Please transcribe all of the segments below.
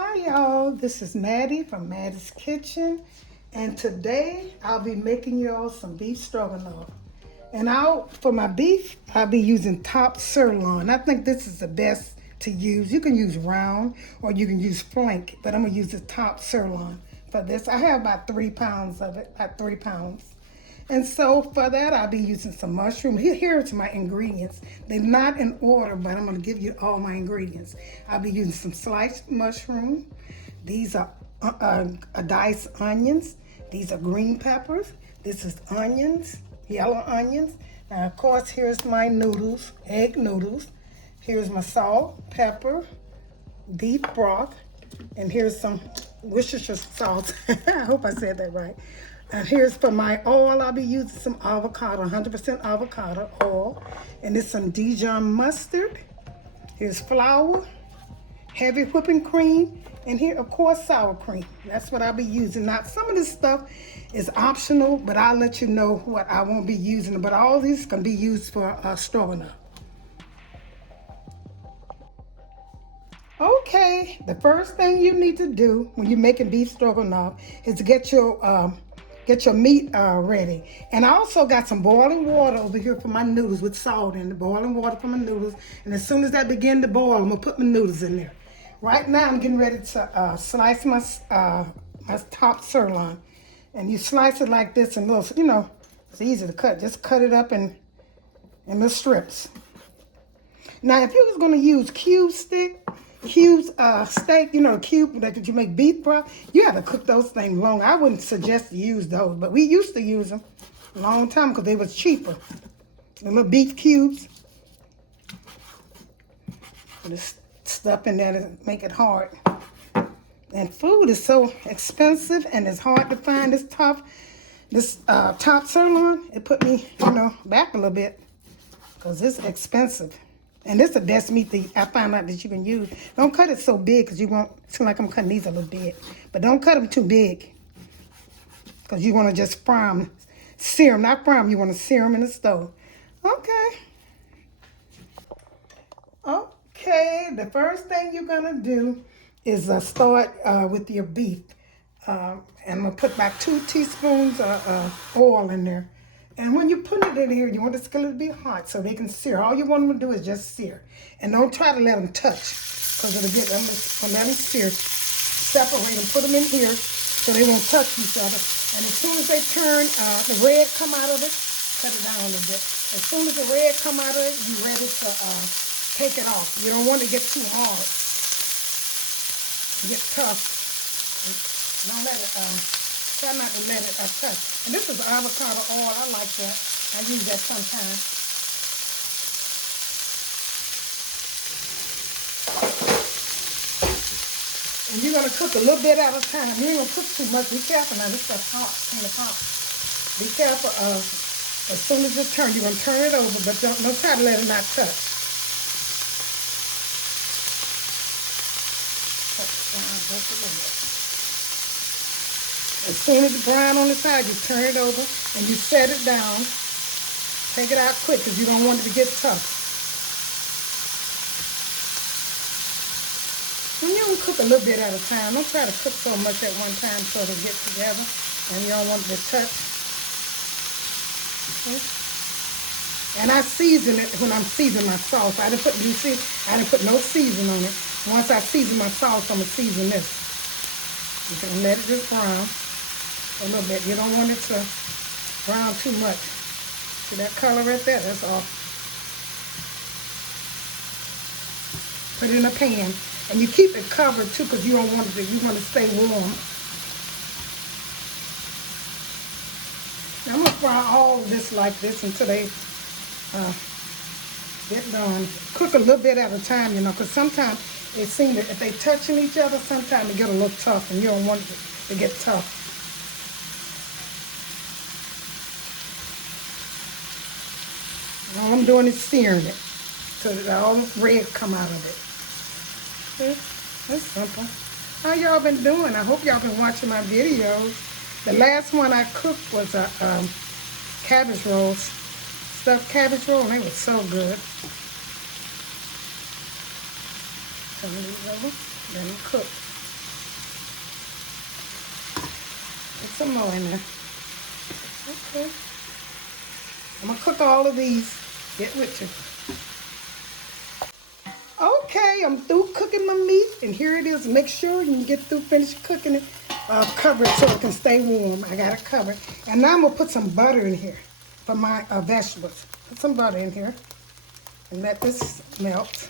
Hi y'all, this is Mattie from Mattie's Kitchen, and today I'll be making y'all some beef stroganoff. And for my beef, I'll be using top sirloin. I think this is the best to use. You can use round or you can use flank, but I'm gonna use the top sirloin for this. I have about 3 pounds of it, about 3 pounds. And so for that, I'll be using some mushroom. Here's my ingredients. They're not in order, but I'm gonna give you all my ingredients. I'll be using some sliced mushroom. These are diced onions. These are green peppers. This is onions, yellow onions. Now, of course, here's my noodles, egg noodles. Here's my salt, pepper, beef broth, and here's some Worcestershire sauce. I hope I said that right. And here's for my oil, I'll be using some avocado, 100% avocado oil. And it's some Dijon mustard. Here's flour, heavy whipping cream, and here, of course, sour cream. That's what I'll be using. Now, some of this stuff is optional, but I'll let you know what I won't be using. But all these can be used for stroganoff. Okay, the first thing you need to do when you're making beef stroganoff is to get your meat ready. And I also got some boiling water over here for my noodles with salt in it. Boiling water for my noodles. And as soon as that begin to boil, I'm gonna put my noodles in there. Right now, I'm getting ready to slice my top sirloin. And you slice it like this in little, it's easy to cut. Just cut it up in little strips. Now, if you was gonna use cube steak, the cube that you make beef broth, you have to cook those things long. I wouldn't suggest to use those, but we used to use them a long time because they was cheaper. The little beef cubes. This stuff in there to make it hard. And food is so expensive and it's hard to find this top sirloin. It put me, back a little bit because it's expensive. And this is the best meat that I found out that you can use. Don't cut it so big because you won't seem like I'm cutting these a little big. But don't cut them too big because you want to just fry them. Sear them, not fry them. You want to sear them in the stove. Okay, the first thing you're going to do is start with your beef. And I'm going to put about 2 teaspoons of oil in there. And when you put it in here, you want the skillet to be hot so they can sear. All you want them to do is just sear. And don't try to let them touch because it'll get them, let them sear. Separate them, put them in here so they won't touch each other. And as soon as they turn, the red come out of it, cut it down a little bit. As soon as the red come out of it, you're ready to take it off. You don't want to get too hard. Get tough. Don't let it, try not to let it touch. And this is avocado oil. I like that. I use that sometimes. And you're going to cook a little bit at a time. You ain't going to cook too much. Be careful now. This stuff's hot in the pot. Be careful. As soon as it turns, you're going to turn it over, but don't try to let it not touch. As soon as it's brown on the side, you turn it over and you set it down. Take it out quick because you don't want it to get tough. And you can cook a little bit at a time. Don't try to cook so much at one time so it'll get together and you don't want it to touch. Okay. And I season it when I'm seasoning my sauce. I didn't put no season on it. Once I season my sauce, I'm going to season this. You can let it just brown a little bit. You don't want it to brown too much. See that color right there? That's all. Put it in a pan. And you keep it covered too because you don't want it to, you want to stay warm. Now I'm going to fry all of this like this until they get done. Cook a little bit at a time, because sometimes it seems that if they touching each other, sometimes it get a little tough and you don't want it to get tough. All I'm doing is searing it so that all the red come out of it. See? That's simple. How y'all been doing? I hope y'all been watching my videos. The last one I cooked was a cabbage roll, stuffed cabbage roll, and they were so good. Turn these over, then cook. some more in there. Okay. I'm gonna cook all of these. Get with you. Okay, I'm through cooking my meat, and here it is. Make sure you get through, finish cooking it, cover it so it can stay warm. I got it covered. And now I'm gonna put some butter in here for my vegetables. Put some butter in here and let this melt.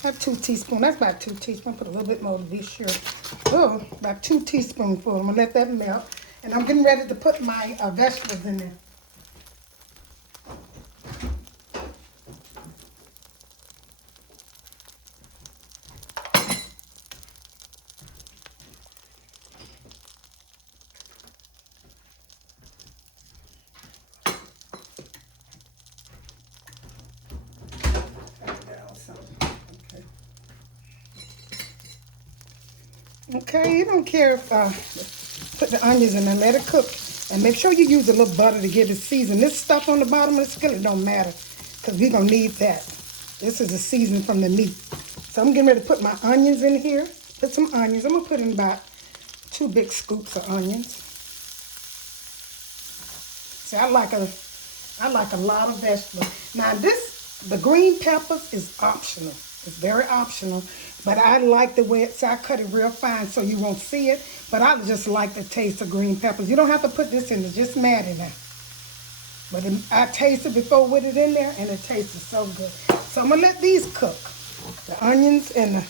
About 2 teaspoons. That's about 2 teaspoons. Put a little bit more to be sure. Oh, about 2 teaspoonfuls. I'm gonna let that melt, and I'm getting ready to put my vegetables in there. Okay, you don't care if put the onions in and let it cook. And make sure you use a little butter to get it seasoned. This stuff on the bottom of the skillet don't matter because we're going to need that. This is the seasoning from the meat. So I'm getting ready to put my onions in here. Put some onions. I'm going to put in about 2 big scoops of onions. See, I like a lot of vegetables. Now the green peppers is optional. It's very optional, but I like the way it's, I cut it real fine so you won't see it, but I just like the taste of green peppers. You don't have to put this in, it's just Mattie now. But I tasted before with it in there, and it tasted so good. So I'm gonna let these cook, the onions and the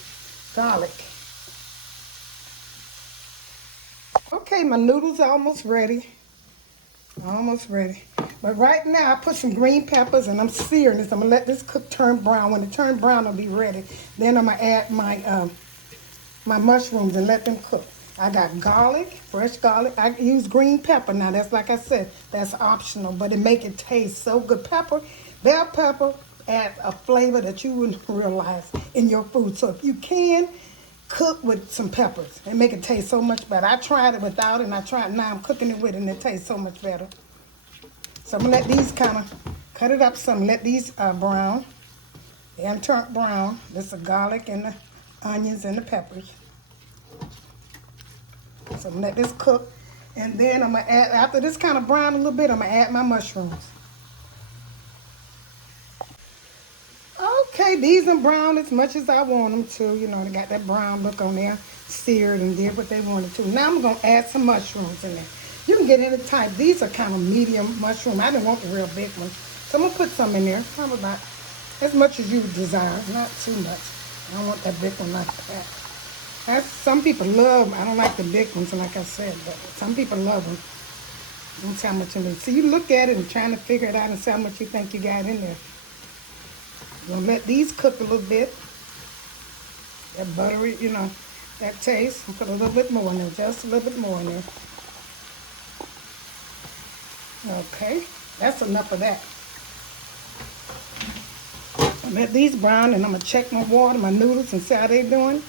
garlic. Okay, my noodles are almost ready. Almost ready. But right now, I put some green peppers, and I'm searing this. I'm going to let this cook, turn brown. When it turns brown, it'll be ready. Then I'm going to add my my mushrooms and let them cook. I got garlic, fresh garlic. I use green pepper. Now, that's like I said, that's optional, but it make it taste so good. Pepper, bell pepper, add a flavor that you wouldn't realize in your food. So if you can, cook with some peppers and make it taste so much better. I tried it without it, and I tried now I'm cooking it with it, and it tastes so much better. So I'm gonna let these kind of cut it up some. Let these brown. They haven't turned brown. This is the garlic and the onions and the peppers. So I'm gonna let this cook, and then I'm gonna add, after this kind of brown a little bit, I'm gonna add my mushrooms. Okay, these are brown as much as I want them to. You know, they got that brown look on there, seared and did what they wanted to. Now I'm going to add some mushrooms in there. You can get any type. These are kind of medium mushroom. I didn't want the real big ones. So I'm going to put some in there. Probably about as much as you desire, not too much. I don't want that big one like that. Some people love them. I don't like the big ones, like I said, but some people love them. Don't tell how much in there. So you look at it and trying to figure it out and see how much you think you got in there. We'll let these cook a little bit. That buttery, you know, that taste. I'll put a little bit more in there, just a little bit more in there. Okay, that's enough of that. I'll let these brown, and I'm going to check my water, my noodles, and see how they're doing.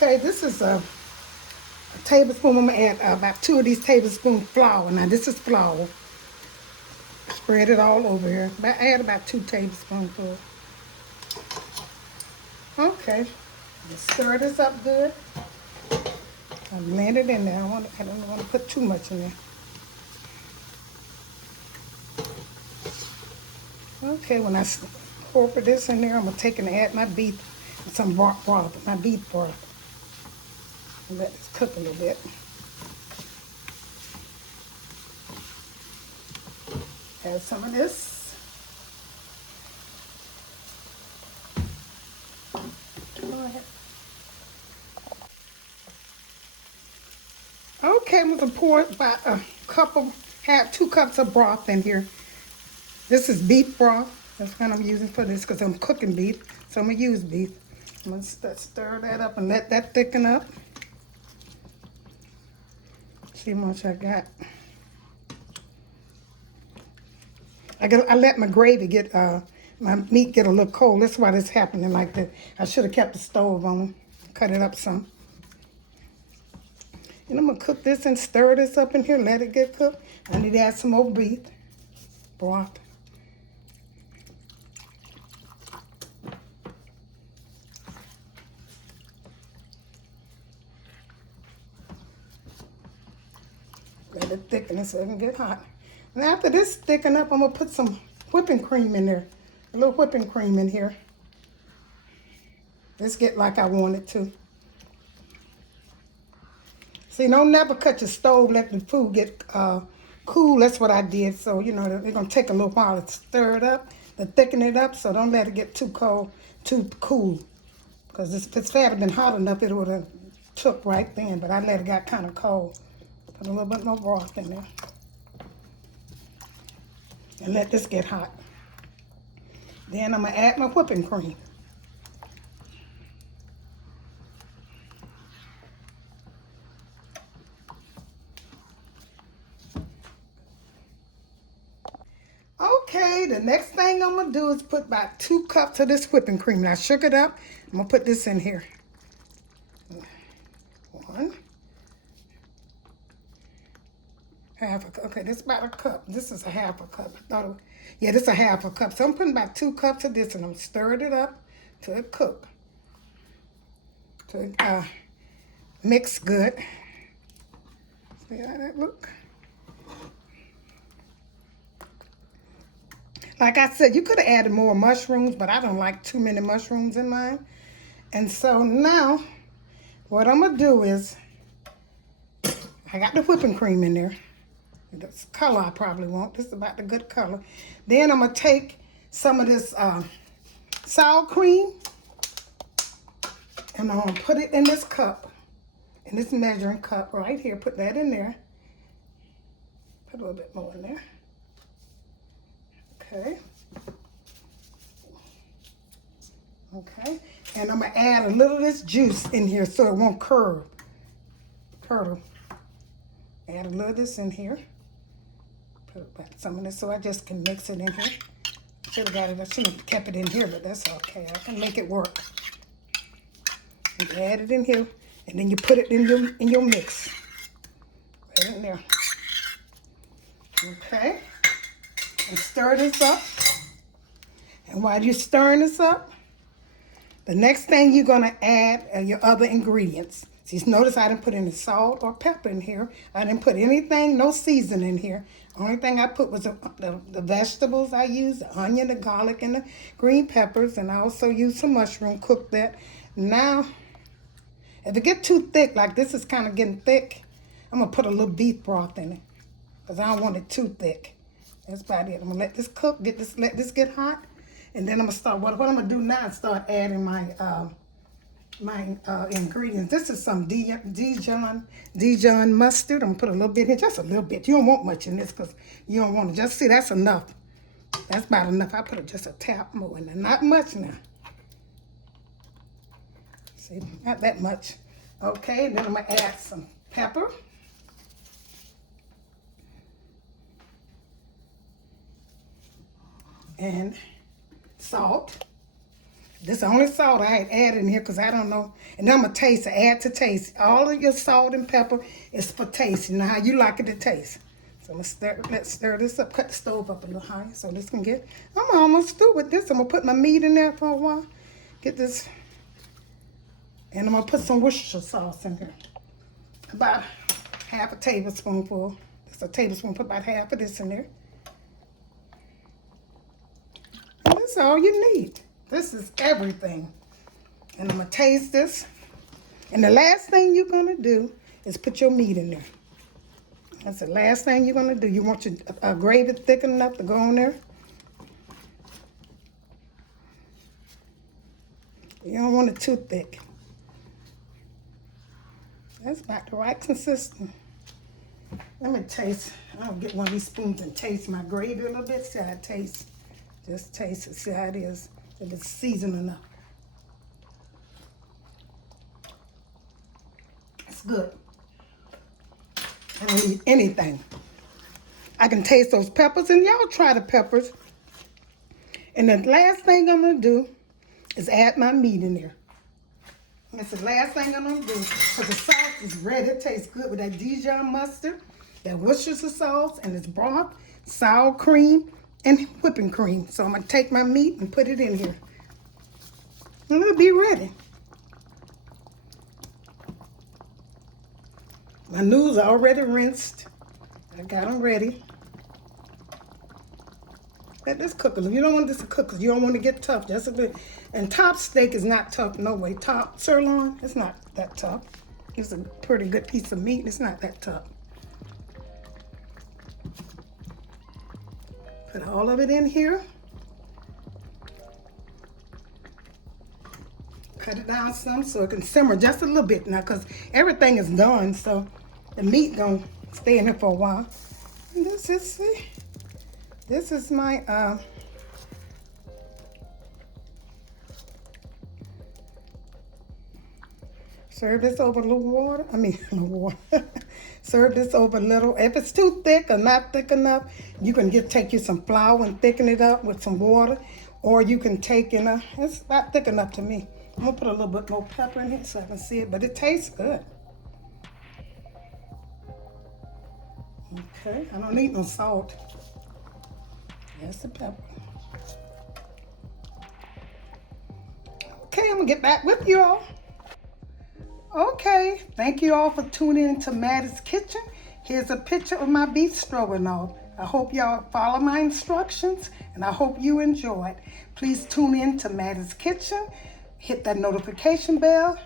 Okay, this is a tablespoon. I'm going to add about 2 of these tablespoons flour. Now, this is flour. Spread it all over here. Add about 2 tablespoonfuls. Okay. Just stir this up good. I'll blend it in there. I don't want to put too much in there. Okay, when I incorporate this in there, I'm going to take and add my beef, some broth, my beef broth. And let this cook a little bit. Add some of this. Go ahead. Okay, I'm going to pour about have 2 cups of broth in here. This is beef broth. That's what I'm using for this because I'm cooking beef. So I'm going to use beef. I'm going to stir that up and let that thicken up. See how much I got. I let my gravy get, my meat get a little cold. That's why this happening like that. I should have kept the stove on. Cut it up some. And I'm going to cook this and stir this up in here. Let it get cooked. I need to add some more beef. broth. Let it thicken so it can get hot. And after this thicken up, I'm going to put some whipping cream in there. A little whipping cream in here. Let's get like I want it to. See, don't never cut your stove. Let the food get cool. That's what I did. So, you know, it's going to take a little while to stir it up, to thicken it up. So don't let it get too cold, too cool. Because if it's had been hot enough, it would have took right then. But I let it get kind of cold. Put a little bit more broth in there. And let this get hot. Then I'm going to add my whipping cream. Okay, the next thing I'm going to do is put about 2 cups of this whipping cream. Now, I shook it up. I'm going to put this in here. 1. Half a cup. Okay, this is about a cup. This is a half a cup. I thought it was, yeah, this is a half a cup. So I'm putting about 2 cups of this, and I'm stirring it up till it cook. Till it mix good. See how that look? Like I said, you could have added more mushrooms, but I don't like too many mushrooms in mine. And so now, what I'm going to do is, I got the whipping cream in there. This color I probably want. This is about the good color. Then I'm going to take some of this sour cream, and I'm going to put it in this cup, in this measuring cup right here. Put that in there. Put a little bit more in there. Okay. Okay. And I'm going to add a little of this juice in here so it won't curdle. Add a little of this in here. Put about some of this so I just can mix it in here. Should have got it. I shouldn't have kept it in here, but that's okay. I can make it work. And add it in here, and then you put it in your mix. Right in there. Okay. And stir this up. And while you're stirring this up, the next thing you're going to add are your other ingredients. See, notice I didn't put any salt or pepper in here. I didn't put anything, no seasoning in here. Only thing I put was the vegetables I used, the onion, the garlic, and the green peppers. And I also used some mushroom, cooked that. Now, if it get too thick, like this is kind of getting thick, I'm going to put a little beef broth in it. Because I don't want it too thick. That's about it. I'm going to let this cook, let this get hot. And then I'm going to start, what I'm going to do now is start adding my ingredients. This is some Dijon mustard. I'm going to put a little bit in, just a little bit. You don't want much in this because you don't want to. Just see, that's enough. That's about enough. I put just a tap more in there. Not much now. See, not that much. Okay, and then I'm going to add some pepper. And salt. This is the only salt I had added in here because I don't know. And then I'm going to taste it, add to taste. All of your salt and pepper is for taste. You know how you like it to taste. So let's stir this up. Cut the stove up a little higher so this can get. I'm almost through with this. I'm going to put my meat in there for a while. Get this. And I'm going to put some Worcester sauce in here. About half a tablespoonful. Just a tablespoon. Put about half of this in there. And that's all you need. This is everything. And I'm going to taste this. And the last thing you're going to do is put your meat in there. That's the last thing you're going to do. You want your gravy thick enough to go on there. You don't want it too thick. That's about the right consistency. Let me taste. I'll get one of these spoons and taste my gravy a little bit. See how it tastes. Just taste it. See how it is. If it's seasoned enough. It's good. I don't need anything. I can taste those peppers, and y'all try the peppers. And the last thing I'm going to do is add my meat in there. That's the last thing I'm going to do, because the sauce is ready. It tastes good with that Dijon mustard, that Worcestershire sauce, and this broth, sour cream, and whipping cream. So I'm gonna take my meat and put it in here. And it'll be ready. My noodles are already rinsed. I got them ready. Let this cook a little. You don't want this to cook because you don't want to get tough. Just a bit. And top steak is not tough, no way. Top sirloin, it's not that tough. It's a pretty good piece of meat. It's not that tough. Put all of it in here. Cut it down some so it can simmer just a little bit now because everything is done, so the meat gonna stay in here for a while. And this is my serve this over a little water. I mean, a little water. Serve this over a little. If it's too thick or not thick enough, you can take you some flour and thicken it up with some water, or you can take it's not thick enough to me. I'm gonna put a little bit more pepper in it so I can see it, but it tastes good. Okay, I don't need no salt. That's the pepper. Okay, I'm gonna get back with you all. Okay, thank you all for tuning in to Mattie's Kitchen. Here's a picture of my beef stroganoff. I hope y'all follow my instructions, and I hope you enjoy it. Please tune in to Mattie's Kitchen. Hit that notification bell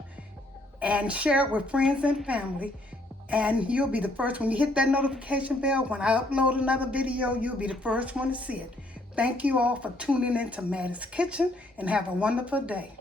and share it with friends and family. And you'll be the first, when you hit that notification bell, when I upload another video, you'll be the first one to see it. Thank you all for tuning in to Mattie's Kitchen, and have a wonderful day.